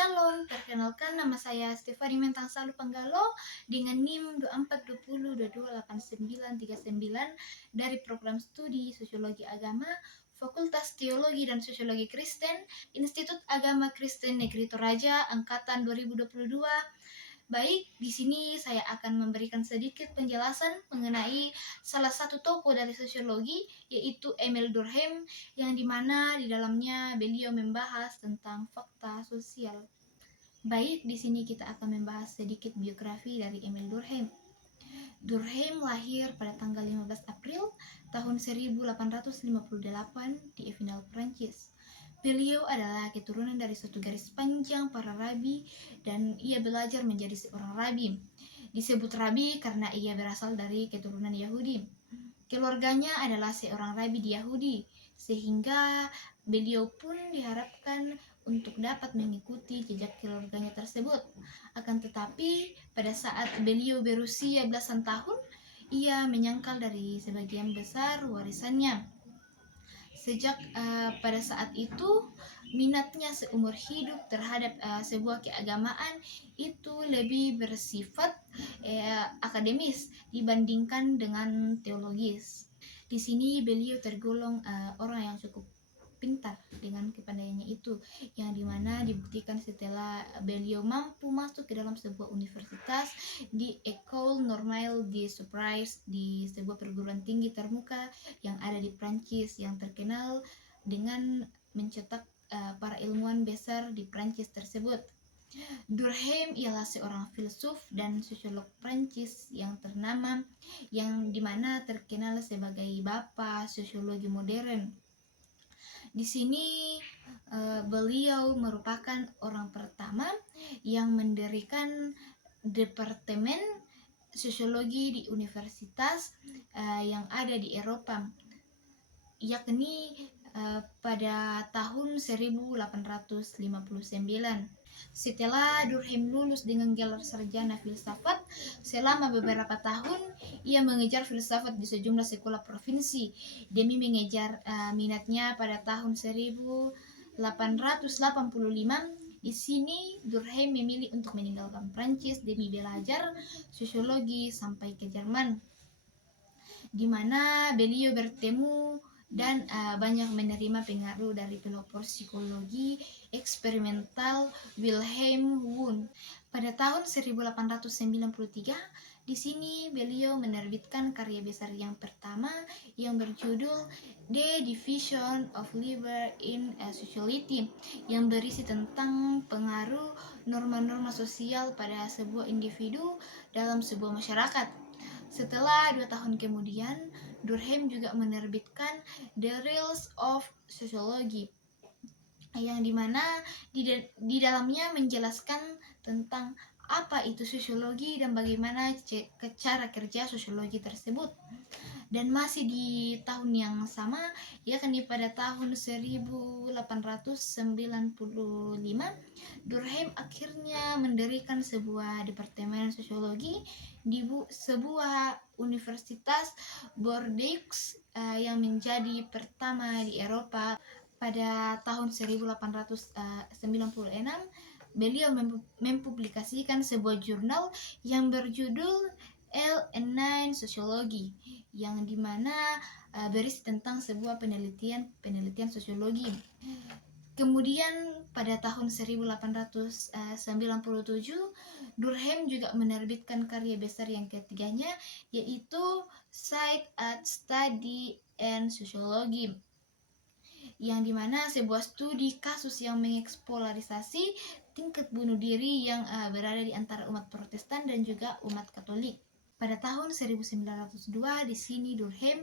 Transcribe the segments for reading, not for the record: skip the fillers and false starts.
Shalom, perkenalkan nama saya Stefani Mentangsalu Panggalo dengan NIM 2420228939 dari program studi Sosiologi Agama, Fakultas Teologi dan Sosiologi Kristen, Institut Agama Kristen Negeri Toraja, Angkatan 2022. Baik, di sini saya akan memberikan sedikit penjelasan mengenai salah satu tokoh dari sosiologi, yaitu Emil Durkheim, yang dimana di dalamnya beliau membahas tentang fakta sosial. Baik, di sini kita akan membahas sedikit biografi dari Emil Durkheim. Durkheim lahir pada tanggal 15 April tahun 1858 di Epinal, Prancis. Beliau adalah keturunan dari suatu garis panjang para rabi dan ia belajar menjadi seorang rabi. Disebut rabi karena ia berasal dari keturunan Yahudi. Keluarganya adalah seorang rabi di Yahudi, sehingga beliau pun diharapkan untuk dapat mengikuti jejak keluarganya tersebut. Akan tetapi, pada saat beliau berusia belasan tahun, ia menyangkal dari sebagian besar warisannya. Sejak pada saat itu, minatnya seumur hidup terhadap sebuah keagamaan itu lebih bersifat akademis dibandingkan dengan teologis. Di sini beliau tergolong orang yang cukup pintar dengan kepandaiannya itu, yang dimana dibuktikan setelah beliau mampu masuk ke dalam sebuah universitas di École Normale des Sciences, di sebuah perguruan tinggi termuka yang ada di Prancis, yang terkenal dengan mencetak para ilmuwan besar di Prancis tersebut. Durkheim ialah seorang filsuf dan sosiolog Prancis yang ternama, yang dimana terkenal sebagai bapa sosiologi modern. Di sini beliau merupakan orang pertama yang mendirikan departemen sosiologi di universitas yang ada di Eropa, yakni pada tahun 1859. Setelah Durkheim lulus dengan gelar sarjana filsafat, selama beberapa tahun ia mengejar filsafat di sejumlah sekolah provinsi demi mengejar minatnya pada tahun 1885. Di sini Durkheim memilih untuk meninggalkan Prancis demi belajar sosiologi sampai ke Jerman, di mana beliau bertemu dan banyak menerima pengaruh dari pelopor psikologi eksperimental Wilhelm Wundt. Pada tahun 1893, di sini beliau menerbitkan karya besar yang pertama yang berjudul The Division of Labor in Society, yang berisi tentang pengaruh norma-norma sosial pada sebuah individu dalam sebuah masyarakat. Setelah 2 tahun kemudian, Durkheim juga menerbitkan The Rules of Sociology, yang dimana di dalamnya menjelaskan tentang apa itu sosiologi dan bagaimana cara kerja sosiologi tersebut. Dan masih di tahun yang sama, yakni pada tahun 1895, Durkheim akhirnya mendirikan sebuah departemen sosiologi di sebuah universitas Bordeaux yang menjadi pertama di Eropa. Pada tahun 1896, beliau mempublikasikan sebuah jurnal yang berjudul L9 Sociology, yang dimana berisi tentang sebuah penelitian sosiologi. Kemudian pada tahun 1897, Durkheim juga menerbitkan karya besar yang ketiganya, yaitu Psych at Study and Sociology, yang dimana sebuah studi kasus yang mengeksplorisasi tingkat bunuh diri yang berada di antara umat Protestan dan juga umat Katolik. Pada tahun 1902, di sini Durkheim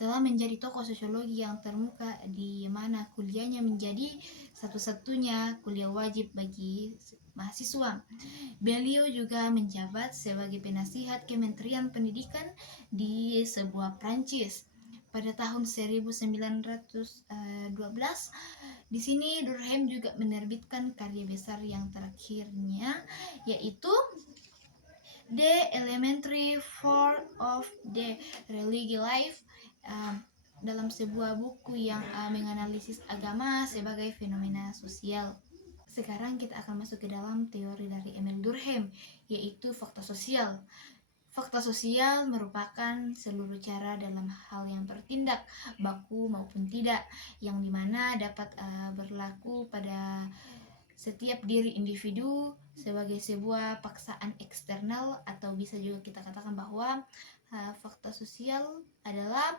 telah menjadi tokoh sosiologi yang termuka, di mana kuliahnya menjadi satu-satunya kuliah wajib bagi mahasiswa. Beliau juga menjabat sebagai penasihat Kementerian Pendidikan di sebuah Prancis. Pada tahun 1912, di sini Durkheim juga menerbitkan karya besar yang terakhirnya, yaitu The Elementary Form of the Religious Life, dalam sebuah buku yang menganalisis agama sebagai fenomena sosial. Sekarang kita akan masuk ke dalam teori dari Emil Durkheim, yaitu fakta sosial. Fakta sosial merupakan seluruh cara dalam hal yang bertindak, baku maupun tidak, yang dimana dapat berlaku pada setiap diri individu sebagai sebuah paksaan eksternal, atau bisa juga kita katakan bahwa fakta sosial adalah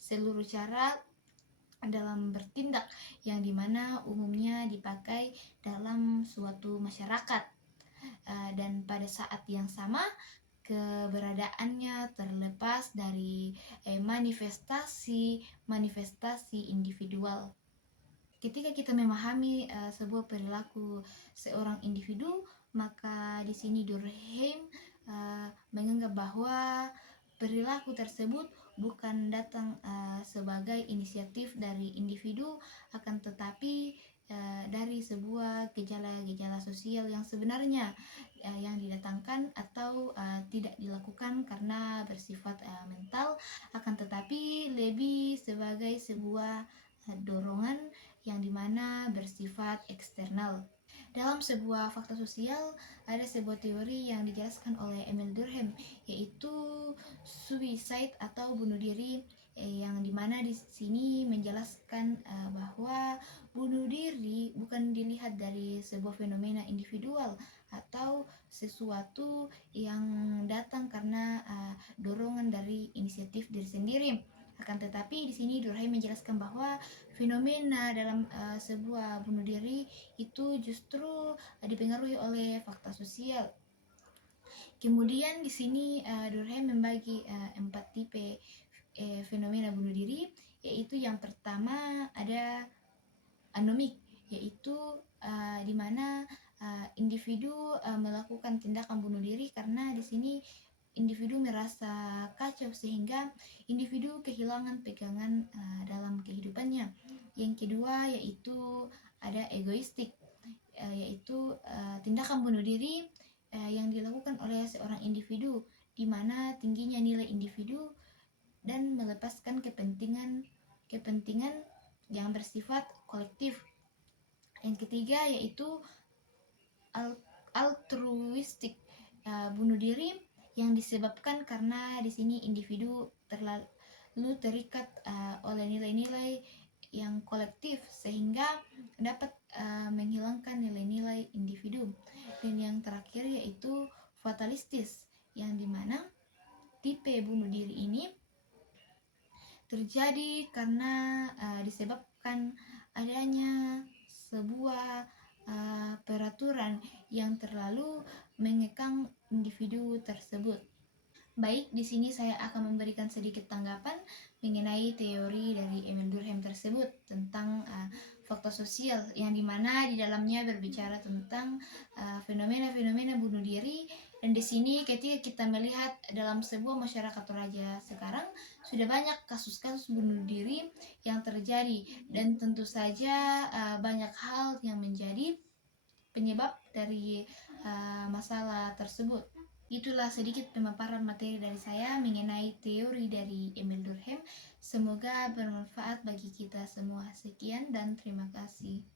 seluruh cara dalam bertindak yang dimana umumnya dipakai dalam suatu masyarakat, dan pada saat yang sama keberadaannya terlepas dari manifestasi individual. Ketika kita memahami sebuah perilaku seorang individu, maka di sini Durkheim menganggap bahwa perilaku tersebut bukan datang sebagai inisiatif dari individu, akan tetapi dari sebuah gejala-gejala sosial yang sebenarnya yang didatangkan atau tidak dilakukan karena bersifat mental, akan tetapi lebih sebagai sebuah dorongan yang dimana bersifat eksternal. Dalam sebuah fakta sosial ada sebuah teori yang dijelaskan oleh Emil Durkheim, yaitu suicide atau bunuh diri, yang dimana di sini menjelaskan bahwa bunuh diri bukan dilihat dari sebuah fenomena individual atau sesuatu yang datang karena dorongan dari inisiatif diri sendiri. Akan tetapi di sini Durkheim menjelaskan bahwa fenomena dalam sebuah bunuh diri itu justru dipengaruhi oleh fakta sosial. Kemudian di sini Durkheim membagi 4 tipe fenomena bunuh diri, yaitu yang pertama ada anomik, yaitu di mana individu melakukan tindakan bunuh diri karena di sini individu merasa kacau sehingga individu kehilangan pegangan dalam kehidupannya. Yang kedua yaitu ada egoistik, yaitu tindakan bunuh diri yang dilakukan oleh seorang individu di mana tingginya nilai individu dan melepaskan kepentingan yang bersifat kolektif. Yang ketiga yaitu altruistik, bunuh diri yang disebabkan karena di sini individu terlalu terikat oleh nilai-nilai yang kolektif sehingga dapat menghilangkan nilai-nilai individu. Dan yang terakhir yaitu fatalistis, yang dimana tipe bunuh diri ini terjadi karena disebabkan adanya sebuah peraturan yang terlalu mengekang individu tersebut. Baik, di sini saya akan memberikan sedikit tanggapan mengenai teori dari Emil Durkheim tersebut tentang fakta sosial, yang dimana di dalamnya berbicara tentang fenomena-fenomena bunuh diri. Dan di sini ketika kita melihat dalam sebuah masyarakat Toraja sekarang sudah banyak kasus-kasus bunuh diri yang terjadi, dan tentu saja banyak hal yang menjadi penyebab dari masalah tersebut. Itulah sedikit pemaparan materi dari saya mengenai teori dari Emil Durkheim. Semoga bermanfaat bagi kita semua. Sekian dan terima kasih.